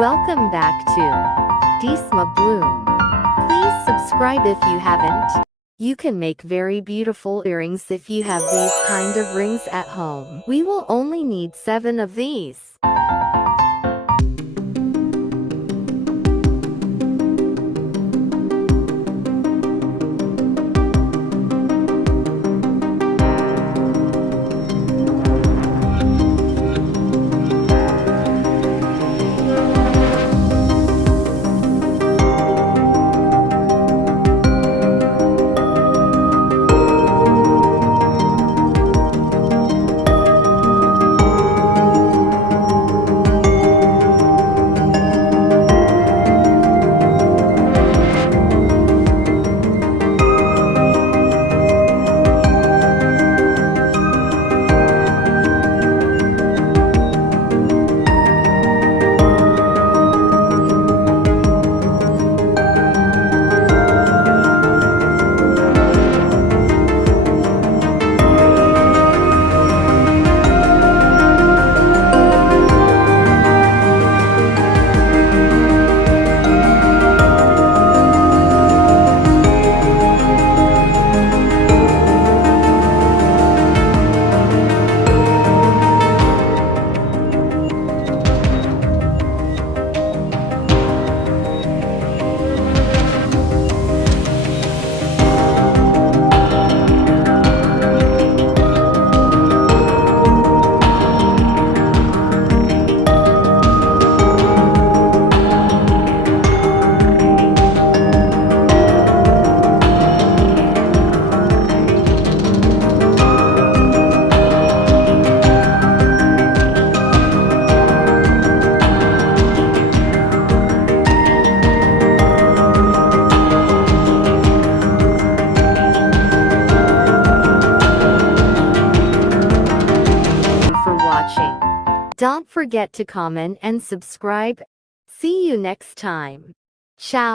Welcome back to Disma Bloom. Please subscribe if you haven't. You can make very beautiful earrings if you have these kind of rings at home. We will only need 7 of these. Don't forget to comment and subscribe. See you next time. Ciao.